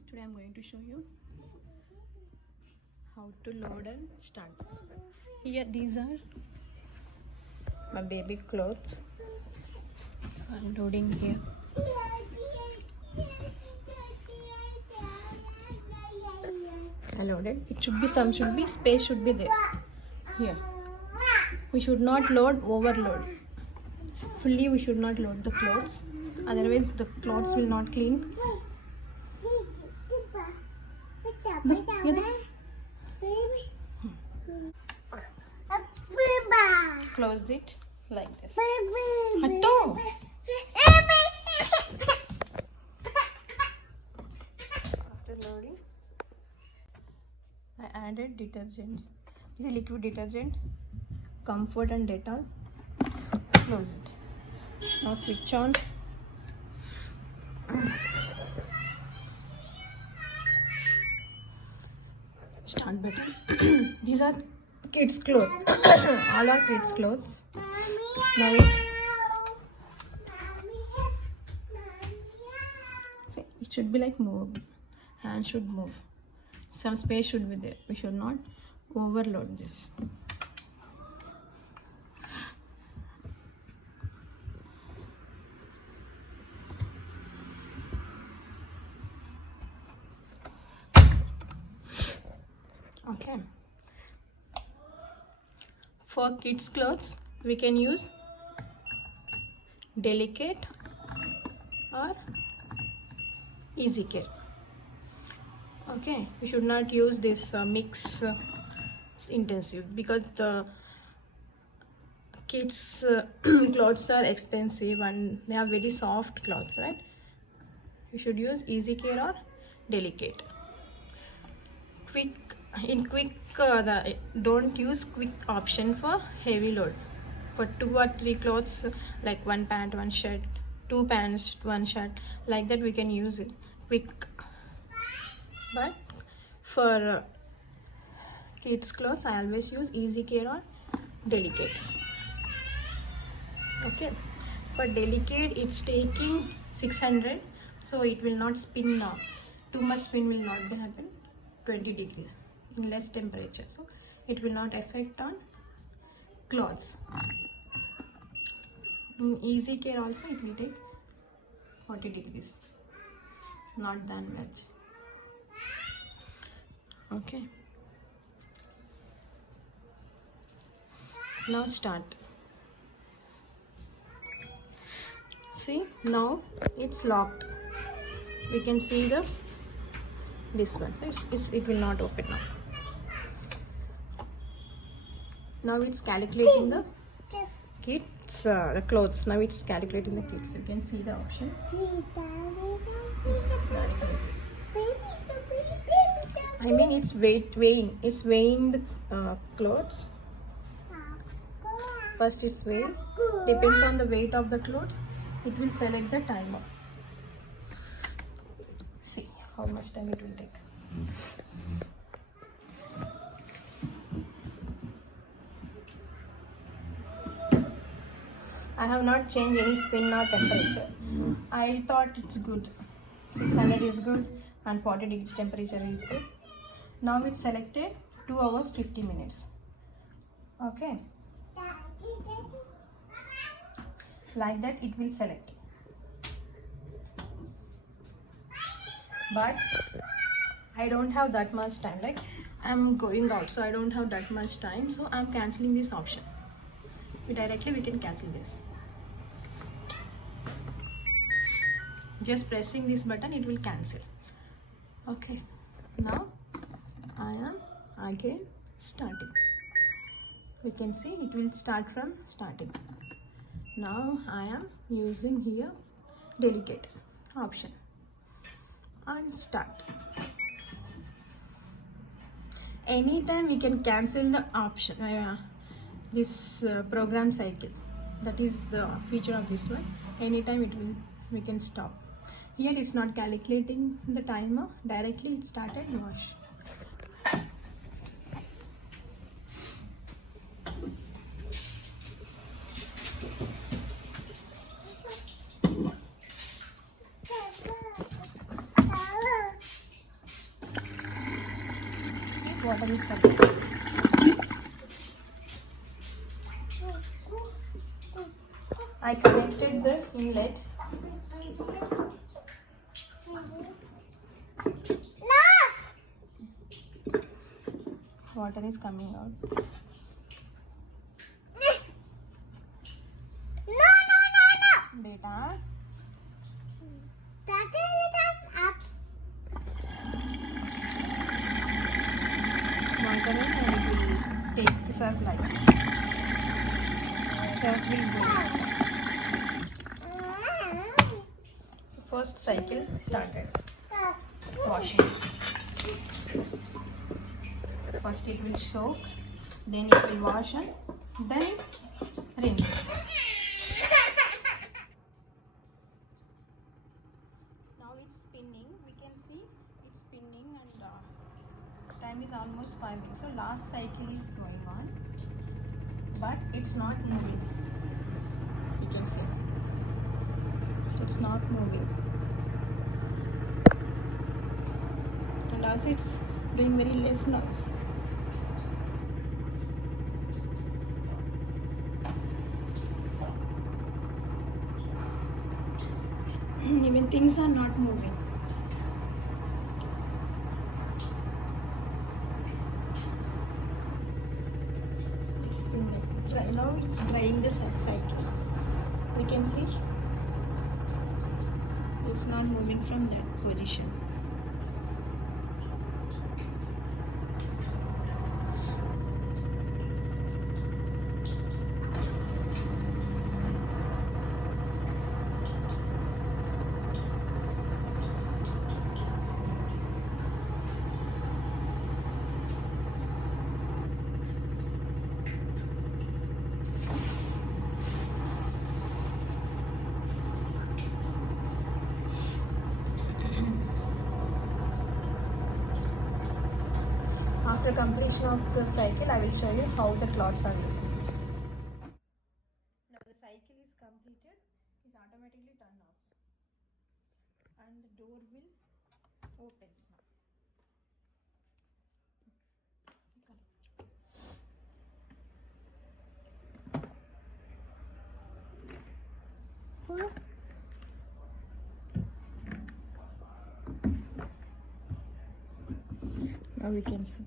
guys, today I'm going to show you how to load and start. Here these are my baby clothes, so I'm loading here. I loaded. It should be space should be there. Here we should not load overload fully. We should not load the clothes, otherwise the clothes will not clean. Close it like this. Hatto. After loading, I added detergents, the liquid detergent, Comfort and Dettol. Close it. Now switch on. Start button. These are kids' clothes. All are kids' clothes. Now it should be like move. Hand should move. Some space should be there. We should not overload this. Okay. For kids clothes, we can use Delicate or Easy Care. Okay, we should not use this mix intensive, because the kids clothes are expensive and they are very soft clothes, right? We should use Easy Care or Delicate. Don't use quick option for heavy load. For 2 or 3 clothes, like 1 pant, 1 shirt, 2 pants, 1 shirt, like that we can use it quick. But for kids clothes, I always use Easy Care or Delicate. Okay, for Delicate it's taking 600, so it will not spin now. Too much spin will not be happen. 20 degrees in less temperature, so it will not affect on clothes. In Easy Care also it will take 40 degrees, not that much. Okay, now start. See, now it's locked. We can see this one, so it will not open now. Now it's calculating the kids the clothes. Now it's calculating the kids. You can see the option. It's calculating. I mean, it's weighing. It's weighing the clothes. First it's weighing. Depends on the weight of the clothes, it will select the timer. See how much time it will take. I have not changed any spin or temperature. I thought it's good. 600 is good and 40 degrees temperature is good. Now it's selected 2 hours 50 minutes. Okay. Like that it will select. But I don't have that much time. Like I'm going out, so I don't have that much time. So I'm cancelling this option. We can cancel this. Just pressing this button, it will cancel. Okay. Now I am again starting. We can see it will start from starting. Now I am using here Delicate option and start. Anytime we can cancel the option, this program cycle. That is the feature of this one. Anytime we can stop. Here it's not calculating the timer, directly it started. Watch. water is coming. I connected the inlet. Water is coming out. Beta. Water in and it will take the surf like. Surf will go. So first cycle started. Washing. First it will soak, then it will wash and then rinse. Now it's spinning. We can see it's spinning and time is almost 5 minutes. So last cycle is going on, but it's not moving. You can see it's not moving, and also it's doing very less noise. Even things are not moving. It's been like dry. Now it's drying the cycle. We can see it's not moving from that position. After completion of the cycle, I will show you how the cloths are looking. Now the cycle is completed, it's automatically turned off and the door will open now. Now we can see.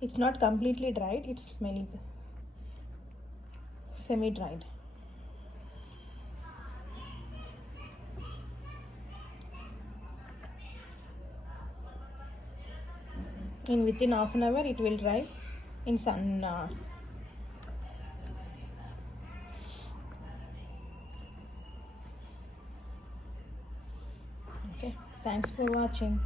It's not completely dried, it's semi-dried. Within half an hour it will dry in sun. Okay, thanks for watching.